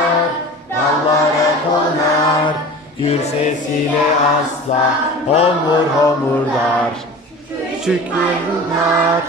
konar, dallara konar. Gür sesiyle aslan homur homur der. Küçük yıldızlar